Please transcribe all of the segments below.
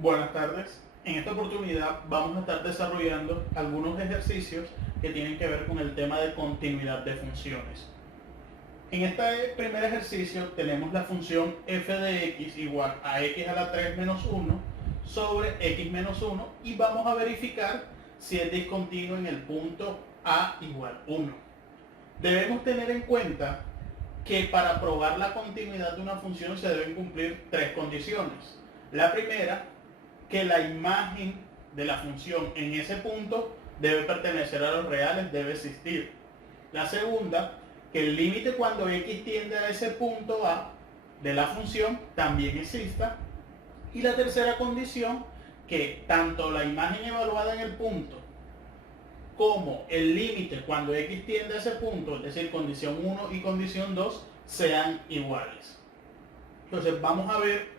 Buenas tardes. En esta oportunidad vamos a estar desarrollando algunos ejercicios que tienen que ver con el tema de continuidad de funciones. En este primer ejercicio tenemos la función f de x igual a x a la 3 menos 1 sobre x menos 1 y vamos a verificar si es discontinuo en el punto a igual 1. Debemos tener en cuenta que para probar la continuidad de una función se deben cumplir tres condiciones. La primera, que la imagen de la función en ese punto debe pertenecer a los reales, debe existir. La segunda, que el límite cuando x tiende a ese punto A de la función también exista. Y la tercera condición, que tanto la imagen evaluada en el punto como el límite cuando x tiende a ese punto, es decir, condición 1 y condición 2, sean iguales. Entonces vamos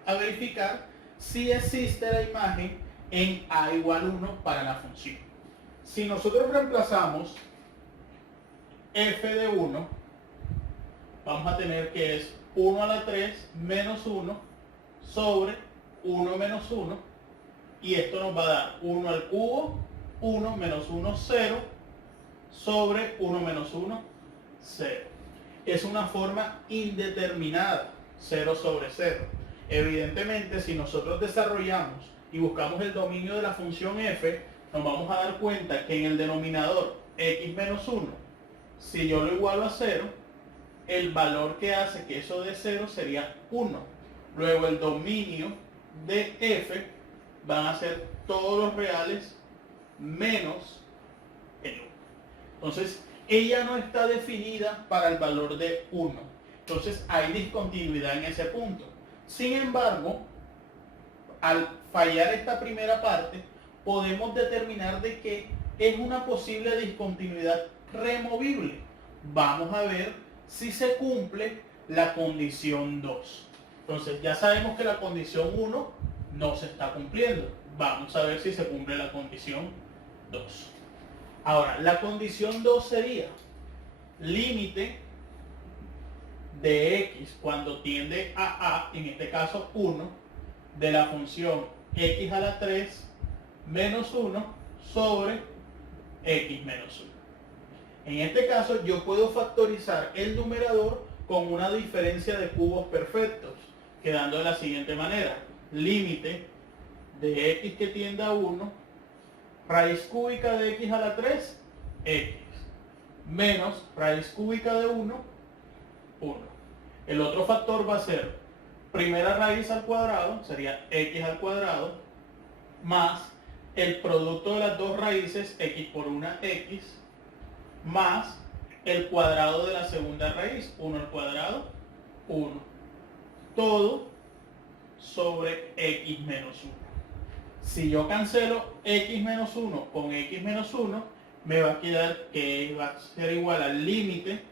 a verificar si existe la imagen en a igual 1 para la función. Si nosotros reemplazamos f de 1, vamos a tener que es 1 a la 3 menos 1 sobre 1 menos 1, y esto nos va a dar 1 al cubo, 1 menos 1, 0, sobre 1 menos 1, 0. Es una forma indeterminada, 0 sobre 0. Evidentemente, si nosotros desarrollamos y buscamos el dominio de la función f, nos vamos a dar cuenta que en el denominador x menos 1, si yo lo igualo a 0, el valor que hace que eso dé 0 sería 1. Luego el dominio de f van a ser todos los reales menos el 1. Entonces, ella no está definida para el valor de 1. Entonces, hay discontinuidad en ese punto. Sin embargo, al fallar esta primera parte, podemos determinar de que es una posible discontinuidad removible. Vamos a ver si se cumple la condición 2. Entonces, ya sabemos que la condición 1 no se está cumpliendo. Vamos a ver si se cumple la condición 2. Ahora, la condición 2 sería límite de x cuando tiende a a, en este caso 1, de la función x a la 3 menos 1 sobre x menos 1. En este caso yo puedo factorizar el numerador con una diferencia de cubos perfectos, quedando de la siguiente manera: límite de x que tiende a 1, raíz cúbica de x a la 3, x, menos raíz cúbica de 1, 1. El otro factor va a ser primera raíz al cuadrado, sería x al cuadrado, más el producto de las dos raíces, x por una x, más el cuadrado de la segunda raíz, 1 al cuadrado, 1. Todo sobre x menos 1. Si yo cancelo x menos 1 con x menos 1, me va a quedar que va a ser igual al límite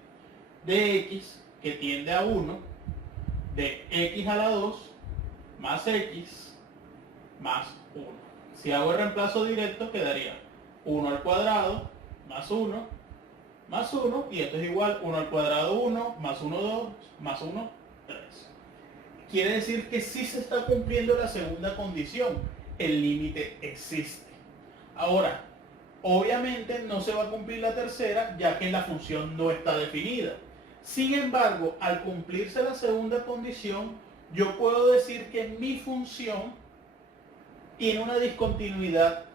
de x que tiende a 1 de x a la 2 más x más 1. Si hago el reemplazo directo, quedaría 1 al cuadrado más 1 más 1, y esto es igual 1 al cuadrado 1 más 1 2 más 1 3. Quiere decir que sí se está cumpliendo la segunda condición, el límite existe. Ahora, obviamente no se va a cumplir la tercera, ya que la función no está definida. Sin embargo, al cumplirse la segunda condición, yo puedo decir que mi función tiene una discontinuidad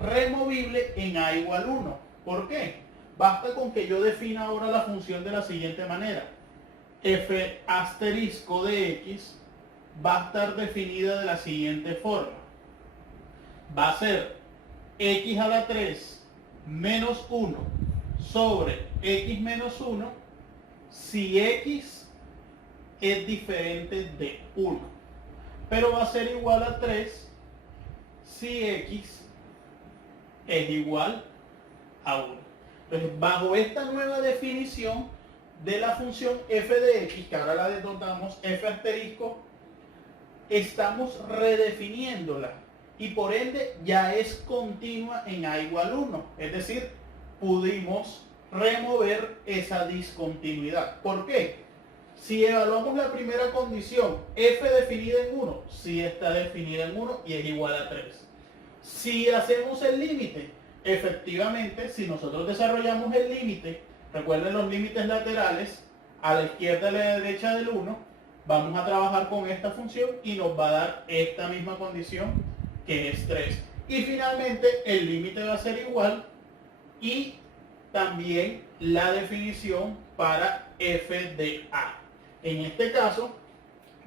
removible en a igual 1. ¿Por qué? Basta con que yo defina ahora la función de la siguiente manera: f asterisco de x va a estar definida de la siguiente forma. Va a ser x a la 3 menos 1 sobre x menos 1 si x es diferente de 1. Pero va a ser igual a 3 si x es igual a 1. Entonces, bajo esta nueva definición de la función f de x, que ahora la denotamos f asterisco, estamos redefiniéndola y por ende ya es continua en a igual 1. Es decir, pudimos remover esa discontinuidad. ¿Por qué? Si evaluamos la primera condición, f definida en 1, sí está definida en 1 y es igual a 3. Si hacemos el límite, efectivamente, si nosotros desarrollamos el límite, recuerden los límites laterales, a la izquierda y a la derecha del 1, vamos a trabajar con esta función y nos va a dar esta misma condición que es 3. Y finalmente el límite va a ser igual y también la definición para f de a. En este caso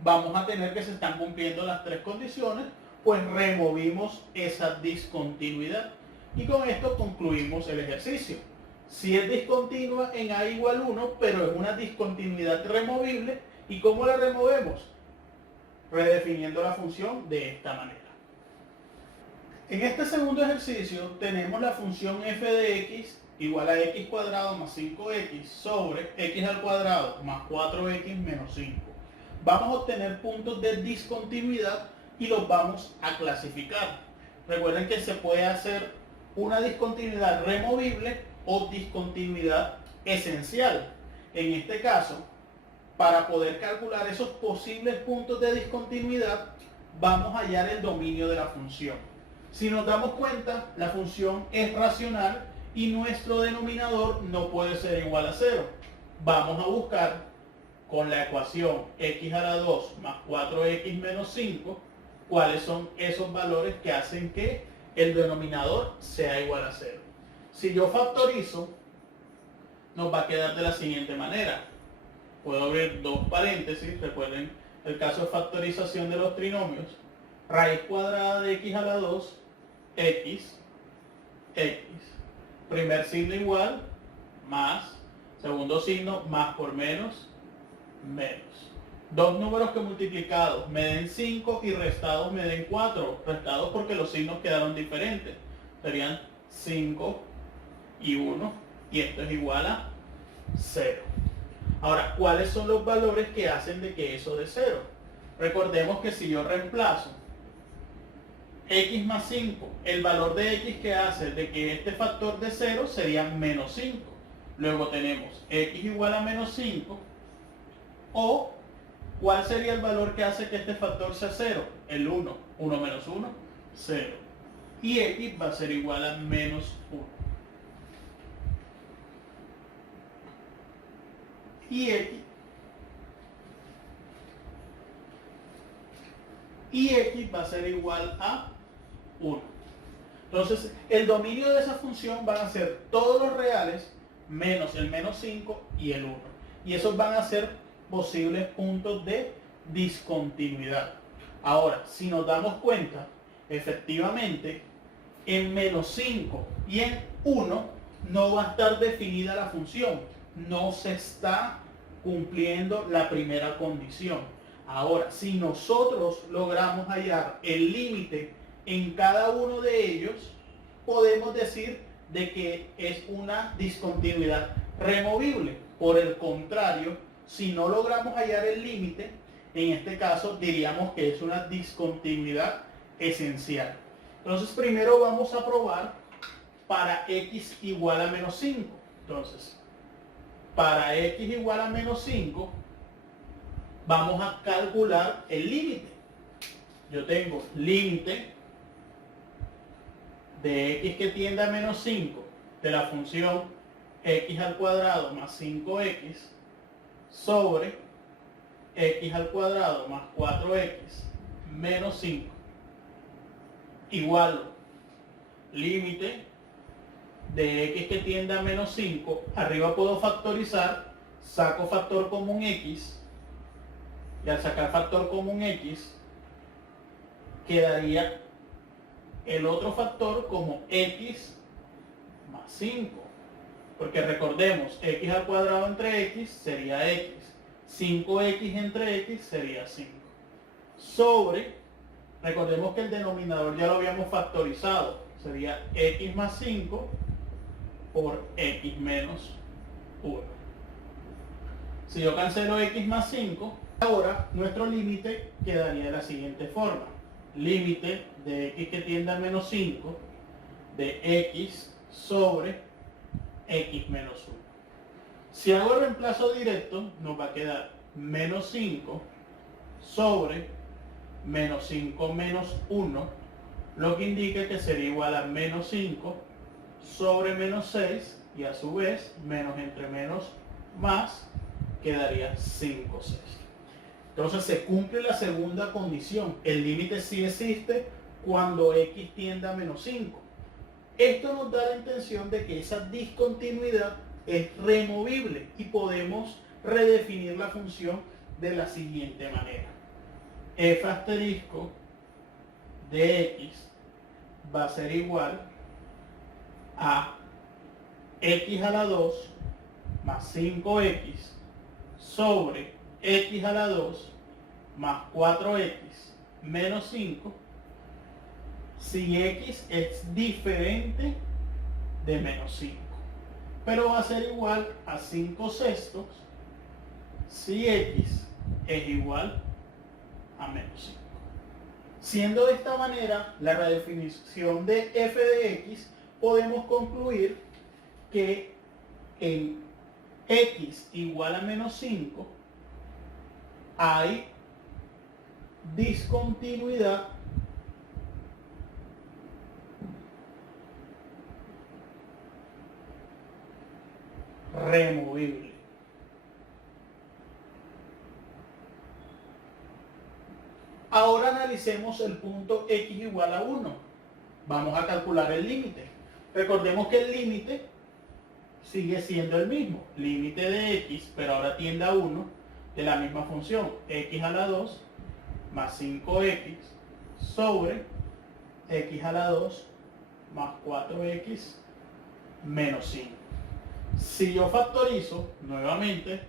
vamos a tener que se están cumpliendo las tres condiciones, pues removimos esa discontinuidad y con esto concluimos el ejercicio. Si es discontinua en a igual 1, pero es una discontinuidad removible, ¿y cómo la removemos? Redefiniendo la función de esta manera. En este segundo ejercicio tenemos la función f de x igual a x cuadrado más 5x sobre x al cuadrado más 4x menos 5. Vamos a obtener puntos de discontinuidad y los vamos a clasificar. Recuerden que se puede hacer una discontinuidad removible o discontinuidad esencial. En este caso, para poder calcular esos posibles puntos de discontinuidad, vamos a hallar el dominio de la función. Si nos damos cuenta, la función es racional y nuestro denominador no puede ser igual a 0. Vamos a buscar con la ecuación x a la 2 más 4x menos 5 cuáles son esos valores que hacen que el denominador sea igual a 0. Si yo factorizo, nos va a quedar de la siguiente manera. Puedo abrir dos paréntesis, recuerden el caso de factorización de los trinomios. Raíz cuadrada de x a la 2, x. Primer signo igual, más. Segundo signo, más por menos, menos. Dos números que multiplicados me den 5 y restados me den 4. Restados porque los signos quedaron diferentes. Serían 5 y 1. Y esto es igual a 0. Ahora, ¿cuáles son los valores que hacen de que eso de 0? Recordemos que si yo reemplazo x más 5, el valor de x que hace de que este factor de 0 sería menos 5. Luego tenemos x igual a menos 5 o ¿cuál sería el valor que hace que este factor sea 0? El 1. 1 menos 1, 0. Y x va a ser igual a menos 1. Y x va a ser igual a 1. Entonces, el dominio de esa función van a ser todos los reales menos el menos 5 y el 1. Y esos van a ser posibles puntos de discontinuidad. Ahora, si nos damos cuenta, efectivamente, en menos 5 y en 1 no va a estar definida la función. No se está cumpliendo la primera condición. Ahora, si nosotros logramos hallar el límite en cada uno de ellos, podemos decir de que es una discontinuidad removible. Por el contrario, si no logramos hallar el límite, en este caso diríamos que es una discontinuidad esencial. Entonces primero vamos a probar para x igual a menos 5. Entonces, para x igual a menos 5, vamos a calcular el límite. Yo tengo límite de x que tiende a menos 5 de la función x al cuadrado más 5x sobre x al cuadrado más 4x menos 5 igual límite de x que tiende a menos 5. Arriba puedo factorizar, saco factor común x y al sacar factor común x quedaría el otro factor como x más 5, porque recordemos, x al cuadrado entre x sería x, 5x entre x sería 5, sobre, recordemos que el denominador ya lo habíamos factorizado, sería x más 5 por x menos 1. Si yo cancelo x más 5, ahora nuestro límite quedaría de la siguiente forma. Límite de x que tiende a menos 5 de x sobre x menos 1. Si hago el reemplazo directo, nos va a quedar menos 5 sobre menos 5 menos 1, lo que indica que sería igual a menos 5 sobre menos 6 y a su vez menos entre menos más quedaría 5 sextos. Entonces se cumple la segunda condición. El límite sí existe cuando x tiende a menos 5. Esto nos da la intención de que esa discontinuidad es removible y podemos redefinir la función de la siguiente manera. F asterisco de x va a ser igual a x a la 2 más 5x sobre x a la 2 más 4x menos 5 si x es diferente de menos 5. Pero va a ser igual a 5 sextos si x es igual a menos 5. Siendo de esta manera la redefinición de f de x, podemos concluir que en x igual a menos 5 hay discontinuidad removible. Ahora analicemos el punto x igual a 1. Vamos a calcular el límite. Recordemos que el límite sigue siendo el mismo. Límite de x, pero ahora tiende a 1, de la misma función, x a la 2 más 5x sobre x a la 2 más 4x menos 5. Si yo factorizo, nuevamente,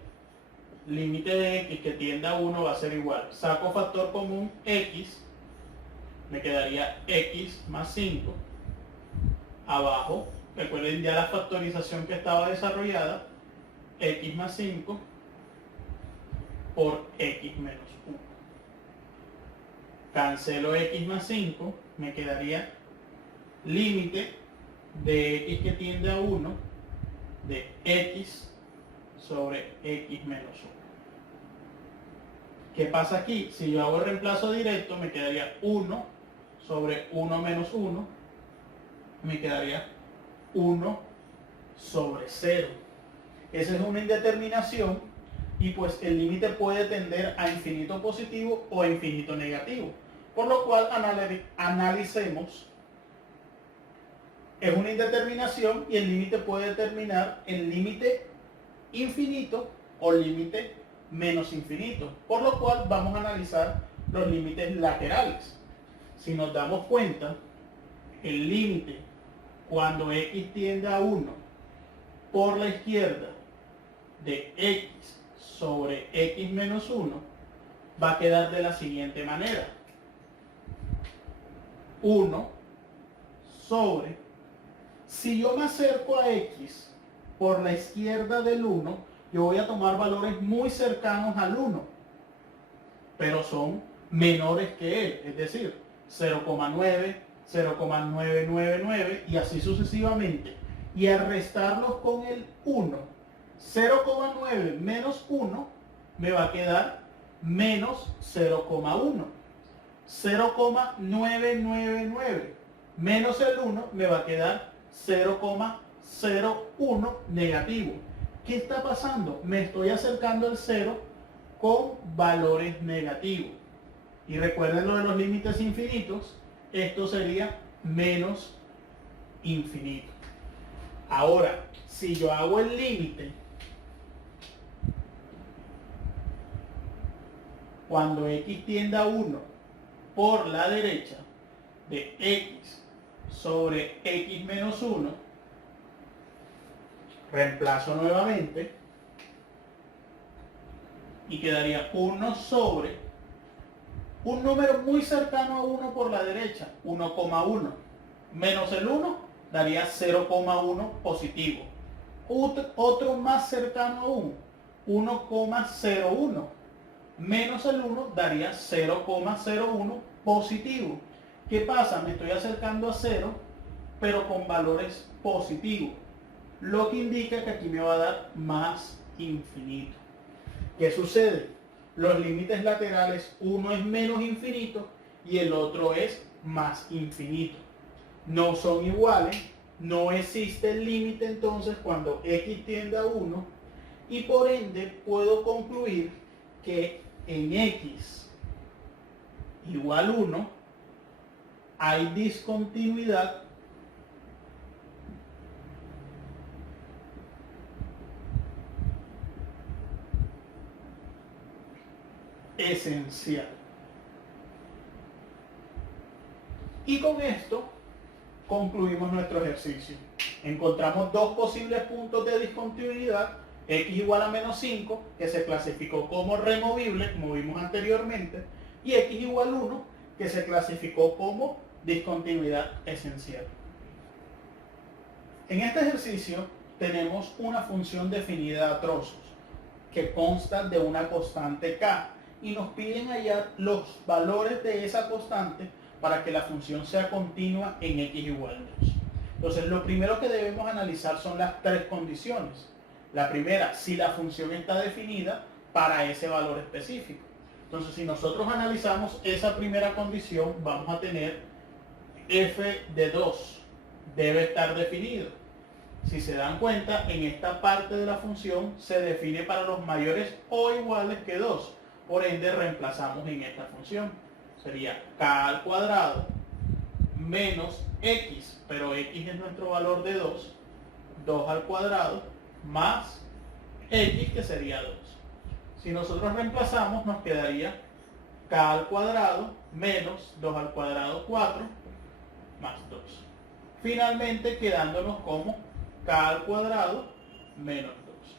límite de x que tiende a 1 va a ser igual. Saco factor común x, me quedaría x más 5. Abajo, recuerden ya la factorización que estaba desarrollada, x más 5 por x menos 1. Cancelo x más 5, me quedaría límite de x que tiende a 1 de x sobre x menos 1. ¿Qué pasa aquí? Si yo hago el reemplazo directo, me quedaría 1 sobre 1 menos 1, me quedaría 1 sobre 0. Esa es una indeterminación y pues el límite puede tender a infinito positivo o a infinito negativo. Por lo cual analicemos. Es una indeterminación y el límite puede determinar el límite infinito o límite menos infinito. Por lo cual vamos a analizar los límites laterales. Si nos damos cuenta, el límite cuando x tiende a 1 por la izquierda de x sobre x menos 1 va a quedar de la siguiente manera. 1 sobre, si yo me acerco a x por la izquierda del 1, yo voy a tomar valores muy cercanos al 1, pero son menores que él, es decir, 0,9, 0,999 y así sucesivamente. Y al restarlos con el 1, 0,9 menos 1 me va a quedar menos 0,1. 0,999 menos el 1 me va a quedar 0,01 negativo. ¿Qué está pasando? Me estoy acercando al 0 con valores negativos. Y recuerden lo de los límites infinitos, esto sería menos infinito. Ahora, si yo hago el límite cuando x tiende a 1 por la derecha de x sobre x menos 1, reemplazo nuevamente y quedaría 1 sobre un número muy cercano a 1 por la derecha, 1,1, menos el 1 daría 0,1 positivo. Otro más cercano aún, 1,01, menos el 1 daría 0,01 positivo. ¿Qué pasa? Me estoy acercando a 0, pero con valores positivos, lo que indica que aquí me va a dar más infinito. ¿Qué sucede? los límites laterales, uno es menos infinito y el otro es más infinito. No son iguales, no existe el límite entonces cuando x tiende a 1 y por ende puedo concluir que en x igual 1 hay discontinuidad esencial. Y con esto concluimos nuestro ejercicio. Encontramos dos posibles puntos de discontinuidad, x igual a menos 5, que se clasificó como removible, como vimos anteriormente, y x igual 1, que se clasificó como discontinuidad esencial. En este ejercicio tenemos una función definida a trozos, que consta de una constante k, y nos piden hallar los valores de esa constante para que la función sea continua en x igual 2. Entonces, lo primero que debemos analizar son las tres condiciones. La primera, si la función está definida para ese valor específico. Entonces, si nosotros analizamos esa primera condición, vamos a tener f de 2 debe estar definido. Si se dan cuenta, en esta parte de la función se define para los mayores o iguales que 2. Por ende, reemplazamos en esta función. Sería k al cuadrado menos x, pero x es nuestro valor de 2, 2 al cuadrado más x, que sería 2. Si nosotros reemplazamos, nos quedaría k al cuadrado menos 2 al cuadrado 4 más 2. Finalmente quedándonos como k al cuadrado menos 2.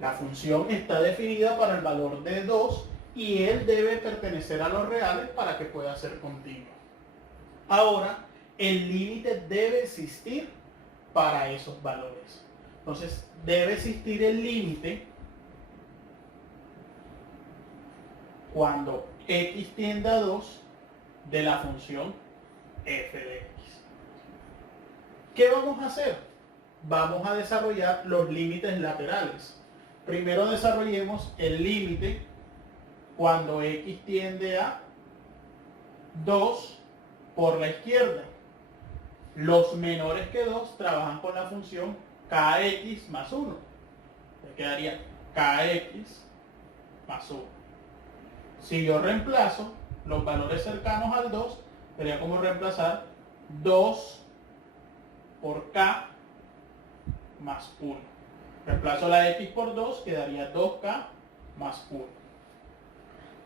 La función está definida para el valor de 2 y él debe pertenecer a los reales para que pueda ser continuo. Ahora, el límite debe existir para esos valores. Entonces, debe existir el límite cuando x tiende a 2 de la función f de x. ¿Qué vamos a hacer? Vamos a desarrollar los límites laterales. Primero desarrollemos el límite cuando x tiende a 2 por la izquierda. Los menores que 2 trabajan con la función kx más 1. Me quedaría kx más 1. Si yo reemplazo los valores cercanos al 2, sería como reemplazar 2 por k más 1. Reemplazo la x por 2, quedaría 2k más 1.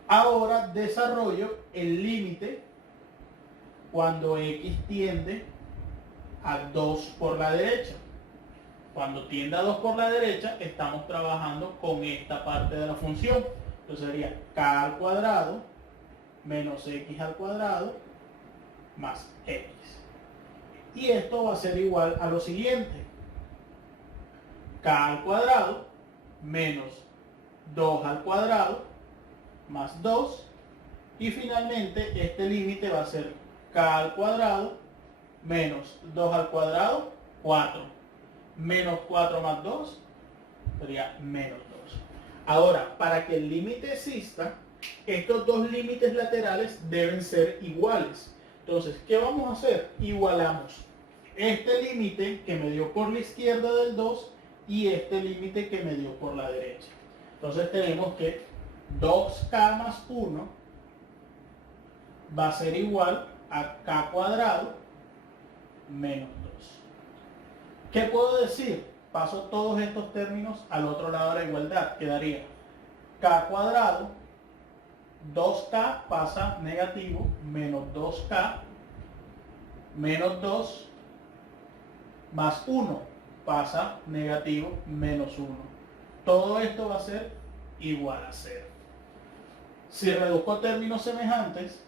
Ahora desarrollo el límite cuando x tiende a 2 por la derecha. Cuando tiende a 2 por la derecha, estamos trabajando con esta parte de la función. Entonces sería k al cuadrado menos x al cuadrado más x. Y esto va a ser igual a lo siguiente. K al cuadrado menos 2 al cuadrado más 2. Y finalmente este límite va a ser k al cuadrado menos 2 al cuadrado, 4. Menos 4 más 2 sería menos 2. Ahora, para que el límite exista, estos dos límites laterales deben ser iguales. Entonces, ¿qué vamos a hacer? Igualamos este límite que me dio por la izquierda del 2 y este límite que me dio por la derecha. Entonces tenemos que 2k más 1 va a ser igual a k cuadrado menos 2. ¿Qué puedo decir? Paso todos estos términos al otro lado de la igualdad. Quedaría k cuadrado, 2k pasa negativo, menos 2k, menos 2, más 1 pasa negativo, menos 1. Todo esto va a ser igual a 0. Si reduzco términos semejantes,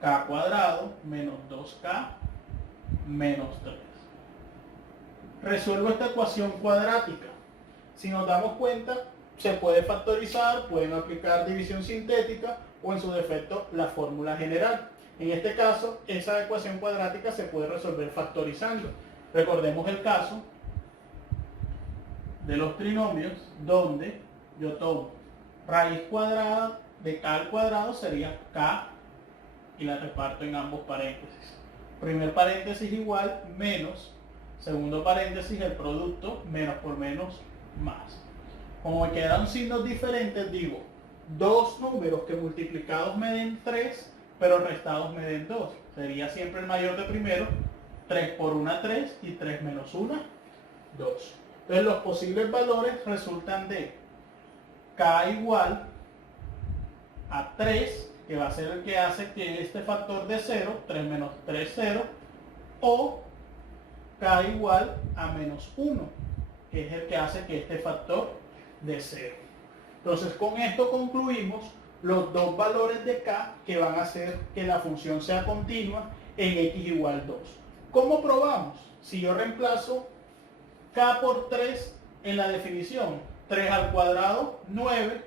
k cuadrado menos 2k menos 3. Resuelvo esta ecuación cuadrática. Si nos damos cuenta, se puede factorizar, pueden aplicar división sintética o en su defecto la fórmula general. En este caso, esa ecuación cuadrática se puede resolver factorizando. Recordemos el caso de los trinomios donde yo tomo raíz cuadrada de k al cuadrado sería k y la reparto en ambos paréntesis. Primer paréntesis igual menos, segundo paréntesis el producto, menos por menos más. Como me quedan signos diferentes, digo dos números que multiplicados me den 3, pero restados me den 2. Sería siempre el mayor de primero. 3 por 1, 3 y 3 menos 1, 2. Entonces los posibles valores resultan de k igual a 3, que va a ser el que hace que este factor de 0, 3 menos 3, 0, o k igual a menos 1, que es el que hace que este factor de 0. Entonces con esto concluimos los dos valores de k que van a hacer que la función sea continua en x igual 2. ¿Cómo probamos? Si yo reemplazo k por 3 en la definición, 3 al cuadrado, 9,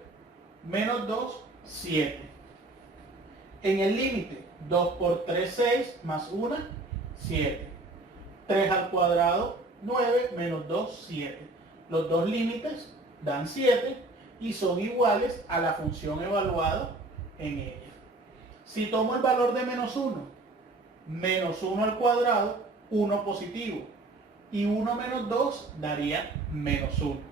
menos 2, 7. En el límite, 2 por 3, 6, más 1, 7. 3 al cuadrado, 9, menos 2, 7. Los dos límites dan 7 y son iguales a la función evaluada en ella. Si tomo el valor de menos 1, menos 1 al cuadrado, 1 positivo. Y 1 menos 2 daría menos 1.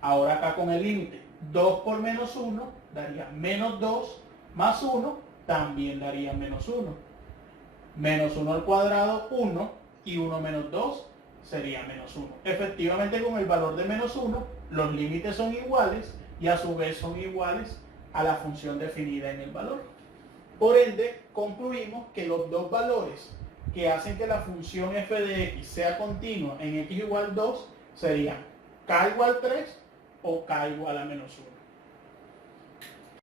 Ahora acá con el límite, 2 por menos 1 daría menos 2, más 1 también daría menos 1. Menos 1 al cuadrado, 1, y 1 menos 2 sería menos 1. Efectivamente con el valor de menos 1, los límites son iguales y a su vez son iguales a la función definida en el valor. Por ende, concluimos que los dos valores que hacen que la función f de x sea continua en x igual 2 serían k igual 3 o k igual a menos 1.